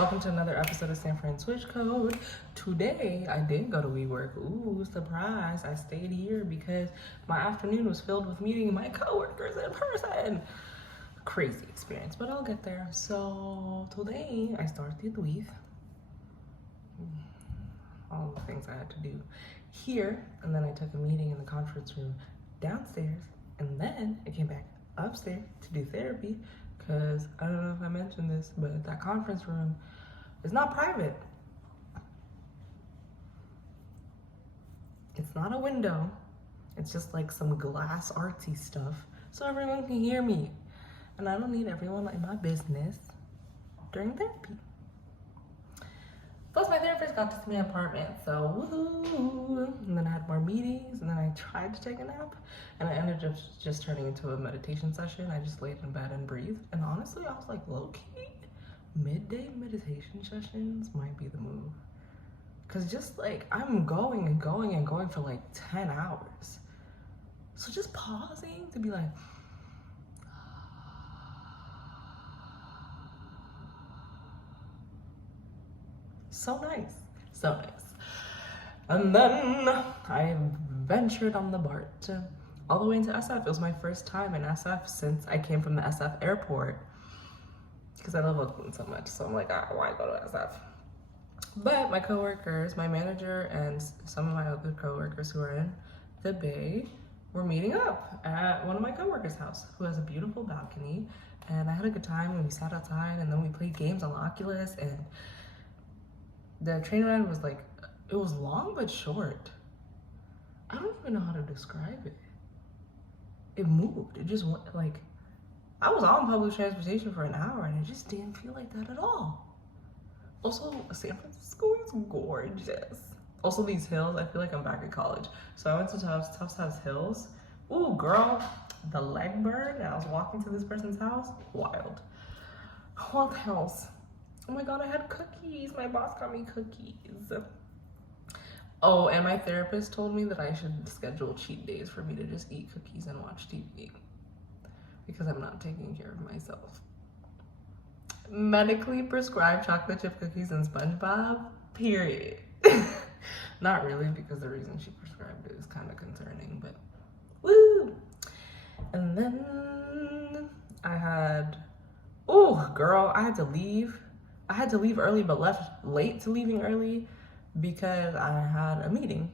Welcome to another episode of Fran-Switch Code. Today, I did go to WeWork. Ooh, surprise. I stayed here because my afternoon was filled with meeting my coworkers in person. Crazy experience, but I'll get there. So today, I started with all the things I had to do here, and then I took a meeting in the conference room downstairs, and then I came back upstairs to do therapy because I don't know if I mentioned this, but that conference room is not private. It's not a window. It's just like some glass artsy stuff so everyone can hear me. And I don't need everyone in my business during therapy. Plus, my therapist got to see my apartment, so woohoo! And then I had more meetings, and then I tried to take a nap, and I ended up just turning into a meditation session. I just laid in bed and breathed, and honestly, I was like, low-key, midday meditation sessions might be the move. Because just like, I'm going and going and going for like 10 hours. So just pausing to be like, so nice, so nice. And then I ventured on the BART all the way into SF. It was my first time in SF since I came from the SF airport because I love Oakland so much. So I'm like, why go to SF? But my coworkers, my manager, and some of my other coworkers who are in the Bay were meeting up at one of my coworkers' house, who has a beautiful balcony. And I had a good time, and we sat outside, and then we played games on the Oculus, and the train ride was like, it was long but short. I don't even know how to describe it. It moved. It just went like, I was on public transportation for an hour and it just didn't feel like that at all. Also, San Francisco is gorgeous. Also, these hills, I feel like I'm back in college. So I went to Tufts has hills. Ooh, girl, the leg burn. And I was walking to this person's house. Wild. What else? Oh my God, I had cookies. My boss got me cookies. Oh, and my therapist told me that I should schedule cheat days for me to just eat cookies and watch TV because I'm not taking care of myself. Medically prescribed chocolate chip cookies and SpongeBob, period. Not really, because the reason she prescribed it is kind of concerning, but woo! And then I had, oh girl, I had to leave early, but left late to leaving early because I had a meeting.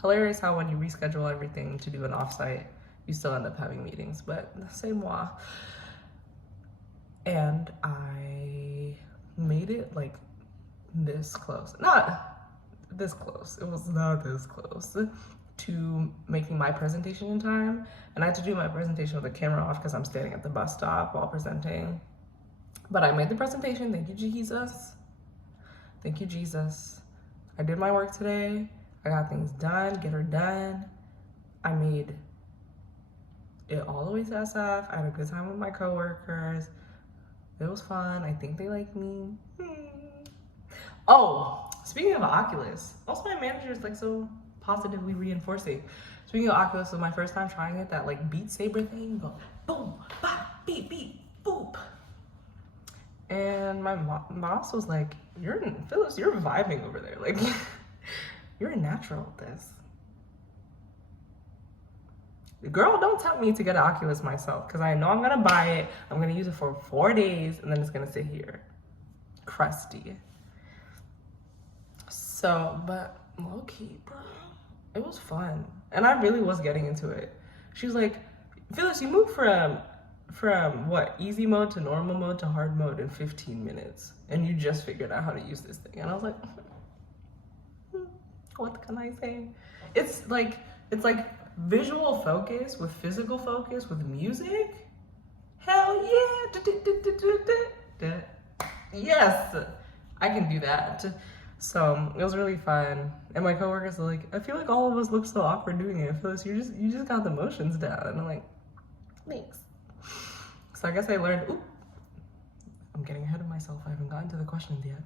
Hilarious how when you reschedule everything to do an offsite, you still end up having meetings, but c'est moi. And I made it like this close. Not this close. It was not this close to making my presentation in time. And I had to do my presentation with the camera off because I'm standing at the bus stop while presenting. But I made the presentation. Thank you, Jesus. Thank you, Jesus. I did my work today. I got things done, get her done. I made it all the way to SF. I had a good time with my coworkers. It was fun. I think they like me. Oh, speaking of Oculus, also my manager is like so positively reinforcing. Speaking of Oculus, it was my first time trying it, that like Beat Saber thing. Go boom, bop, beep, beep, boop. And my boss was like, Phyllis, you're vibing over there. Like, you're a natural at this. Girl, don't tell me to get an Oculus myself, because I know I'm gonna buy it. I'm gonna use it for 4 days, and then it's gonna sit here, crusty. So, but low-key, bro, it was fun. And I really was getting into it. She was like, Phyllis, you moved from what, easy mode to normal mode to hard mode in 15 minutes, and you just figured out how to use this thing. And I was like, what can I say? It's like visual focus with physical focus with music. Hell yeah. Yes, I can do that. So it was really fun. And my coworkers are like, I feel like all of us look so awkward doing it. Phyllis, you just got the motions down. And I'm like, thanks. So I guess I learned, ooh, I'm getting ahead of myself. I haven't gotten to the questions yet.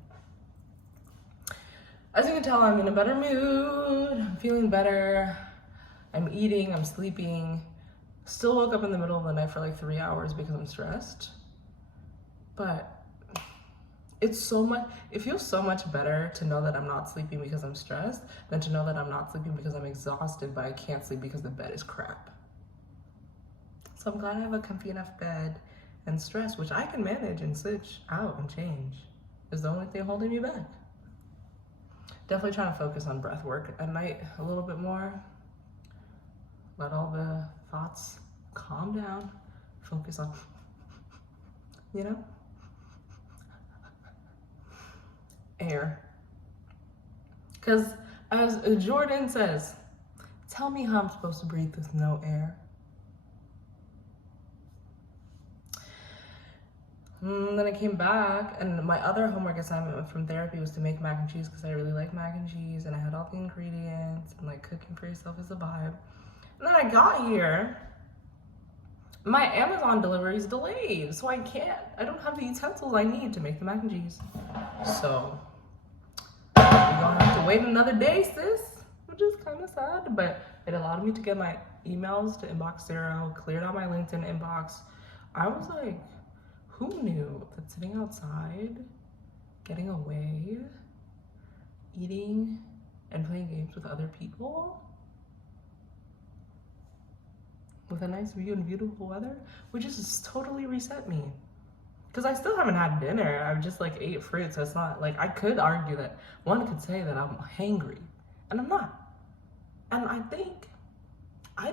As you can tell, I'm in a better mood. I'm feeling better. I'm eating, I'm sleeping. Still woke up in the middle of the night for like 3 hours because I'm stressed. But it's so much, it feels so much better to know that I'm not sleeping because I'm stressed than to know that I'm not sleeping because I'm exhausted but I can't sleep because the bed is crap. So I'm glad I have a comfy enough bed, and stress, which I can manage and switch out and change, is the only thing holding me back. Definitely trying to focus on breath work at night a little bit more. Let all the thoughts calm down. Focus on, you know, air. Because as Jordan says, tell me how I'm supposed to breathe with no air. Then I came back, and my other homework assignment from therapy was to make mac and cheese because I really like mac and cheese, and I had all the ingredients, and like cooking for yourself is a vibe. And then I got here, my Amazon delivery is delayed, so I don't have the utensils I need to make the mac and cheese. So you're gonna have to wait another day, sis, which is kind of sad, but it allowed me to get my emails to inbox 0, cleared out my LinkedIn inbox. I was like, who knew that sitting outside, getting away, eating, and playing games with other people with a nice view and beautiful weather would just totally reset me? Because I still haven't had dinner. I've just like ate fruit, so it's not like, I could argue that one could say that I'm hangry, and I'm not. And I think I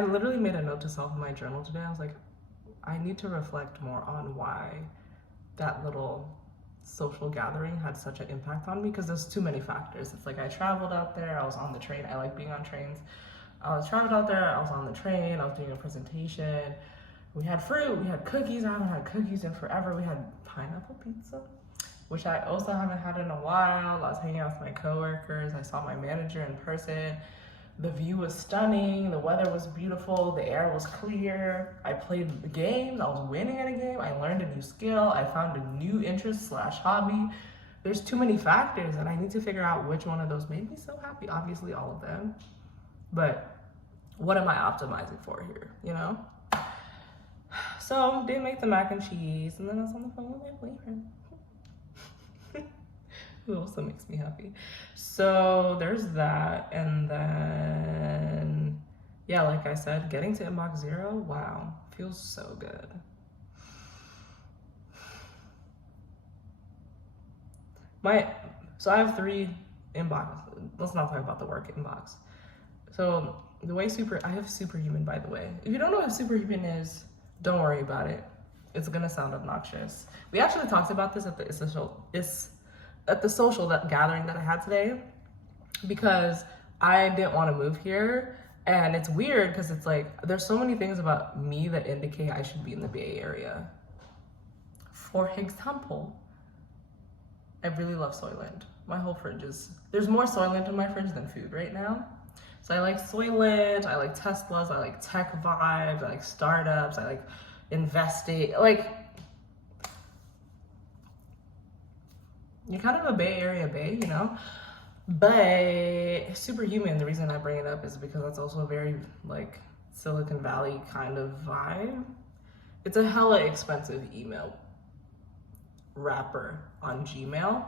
literally made a note to self in my journal today. I was like, I need to reflect more on why that little social gathering had such an impact on me, because there's too many factors. It's like I traveled out there, I was on the train, I like being on trains. I was traveled out there, I was on the train, I was doing a presentation. We had fruit, we had cookies, I haven't had cookies in forever. We had pineapple pizza, which I also haven't had in a while. I was hanging out with my coworkers, I saw my manager in person. The view was stunning, the weather was beautiful, the air was clear. I played the games, I was winning at a game, I learned a new skill, I found a new interest / hobby. There's too many factors, and I need to figure out which one of those made me so happy. Obviously all of them, but what am I optimizing for here, you know? So did make the mac and cheese, and then I was on the phone with my boyfriend. Who also makes me happy. So there's that, and then, yeah, like I said, getting to inbox 0, wow, feels so good. So I have 3 inboxes. Let's not talk about the work inbox. So the way I have Superhuman, by the way. If you don't know what Superhuman is, don't worry about it. It's gonna sound obnoxious. We actually talked about this at the social gathering that I had today, because I didn't want to move here, and it's weird because it's like there's so many things about me that indicate I should be in the Bay Area. For example, I really love Soylent. My whole fridge there's more Soylent in my fridge than food right now. So I like Soylent, I like Teslas, I like tech vibes, I like startups, I like investing, like, you're kind of a Bay Area bae, you know? But Superhuman, the reason I bring it up is because that's also a very like Silicon Valley kind of vibe. It's a hella expensive email wrapper on Gmail,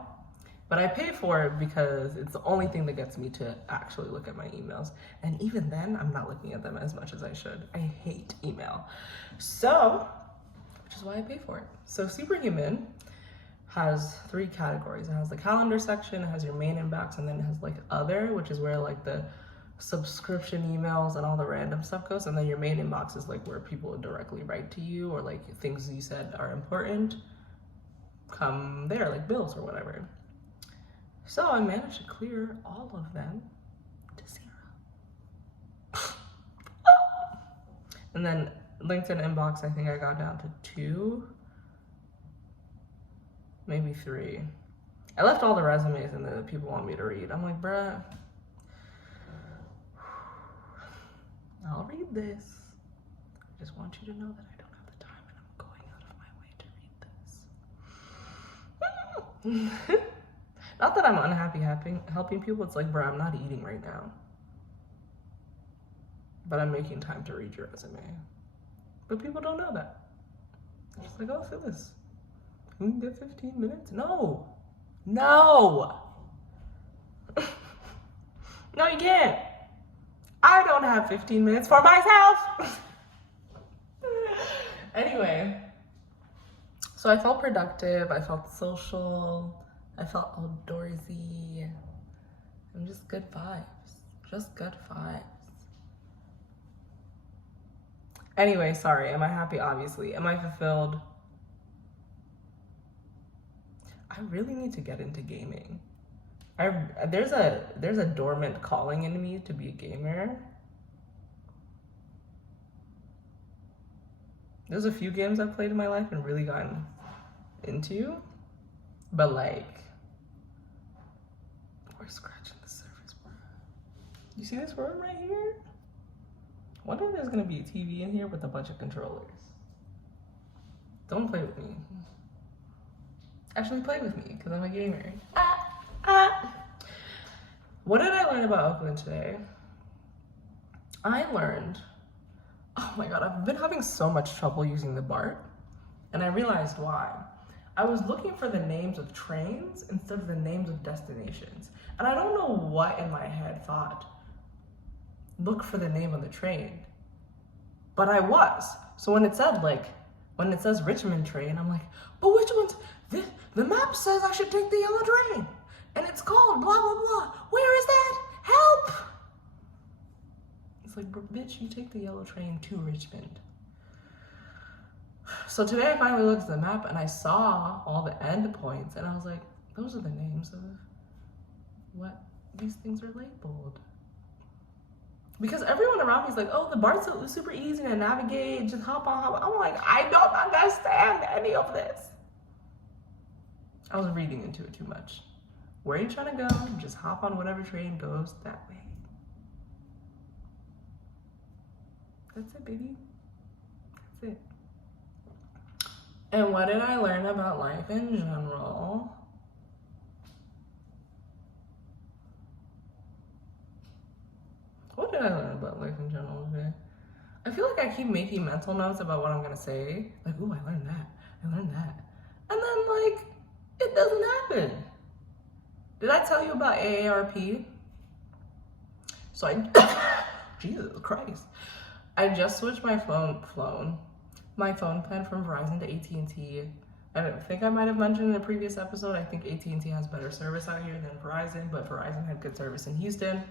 but I pay for it because it's the only thing that gets me to actually look at my emails. And even then, I'm not looking at them as much as I should. I hate email. So, which is why I pay for it. So Superhuman has 3 categories. It has the calendar section, it has your main inbox, and then it has like other, which is where like the subscription emails and all the random stuff goes. And then your main inbox is like where people would directly write to you, or like things you said are important come there, like bills or whatever. So I managed to clear all of them to 0. And then LinkedIn inbox, I think I got down to 2, maybe 3. I left all the resumes and the people want me to read. I'm like, bruh, I'll read this. I just want you to know that I don't have the time and I'm going out of my way to read this. Not that I'm unhappy helping people. It's like, bruh, I'm not eating right now, but I'm making time to read your resume. But people don't know that. It's like, oh, for this. Can we get 15 minutes? No. No. No, you can't. I don't have 15 minutes for myself. Anyway, so I felt productive, I felt social, I felt outdoorsy, and just good vibes. Just good vibes. Anyway, sorry, am I happy? Obviously. Am I fulfilled? I really need to get into gaming. There's a dormant calling in me to be a gamer. There's a few games I've played in my life and really gotten into, but like, we're scratching the surface, bro. You see this room right here? I wonder if there's gonna be a TV in here with a bunch of controllers. Don't play with me. Actually play with me, because I'm a gamer. What did I learn about Oakland today? I learned, oh my God, I've been having so much trouble using the BART, and I realized why. I was looking for the names of trains instead of the names of destinations. And I don't know what in my head thought, look for the name of the train. But I was. So when it said when it says Richmond train, I'm like, but which one's, the map says I should take the yellow train. And it's called blah, blah, blah. Where is that? Help! It's like, bitch, you take the yellow train to Richmond. So today I finally looked at the map and I saw all the end points and I was like, those are the names of what these things are labeled. Because everyone around me is like, oh, the BART's super easy to navigate, just hop on. I'm like, I don't understand any of this. I was reading into it too much. Where are you trying to go? Just hop on whatever train goes that way. That's it, baby. That's it. And what did I learn about life in general? What did I learn about life in general today? I feel like I keep making mental notes about what I'm gonna say. Like, ooh, I learned that. I learned that. And then, like, it doesn't happen. Did I tell you about AARP? So Jesus Christ. I just switched my phone plan from Verizon to AT&T. I don't think I might have mentioned in a previous episode, I think AT&T has better service out here than Verizon, but Verizon had good service in Houston.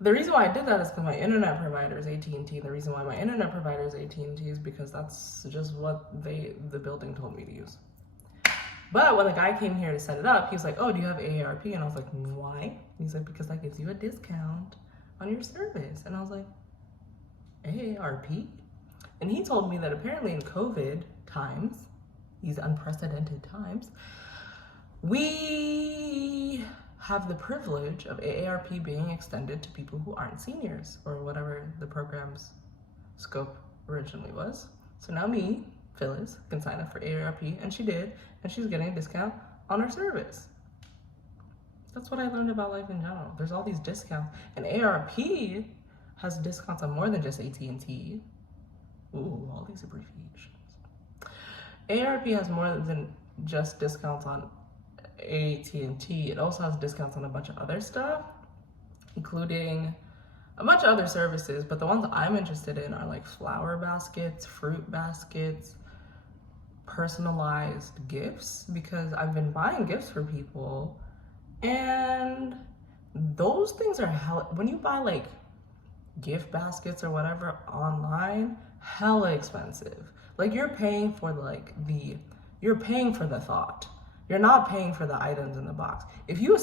The reason why I did that is because my internet provider is AT&T. The reason why my internet provider is AT&T is because that's just what the building told me to use. But when the guy came here to set it up, he was like, oh, do you have AARP? And I was like, why? He's like, because that gives you a discount on your service. And I was like, AARP? And he told me that apparently in COVID times, these unprecedented times, we have the privilege of AARP being extended to people who aren't seniors or whatever the program's scope originally was. So now me, Phyllis, can sign up for AARP, and she did, and she's getting a discount on her service. That's what I learned about life in general. There's all these discounts, and AARP has discounts on more than just AT&T. Ooh, all these abbreviations. AARP has more than just discounts on AT&T. It also has discounts on a bunch of other stuff, including a bunch of other services, but the ones I'm interested in are like flower baskets, fruit baskets, personalized gifts, because I've been buying gifts for people, and those things are when you buy like gift baskets or whatever online, hella expensive. Like you're paying for you're paying for the thought. You're not paying for the items in the box. If you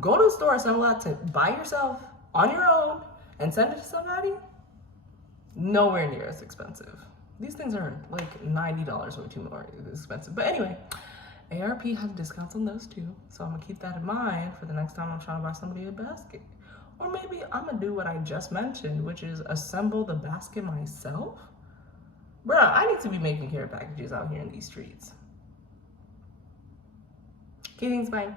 go to the store, assemble that to buy yourself on your own and send it to somebody, nowhere near as expensive. These things are like $90 or too more expensive. But anyway, ARP has discounts on those too. So I'm gonna keep that in mind for the next time I'm trying to buy somebody a basket. Or maybe I'm gonna do what I just mentioned, which is assemble the basket myself. Bruh, I need to be making care packages out here in these streets. Okay, thanks, bye.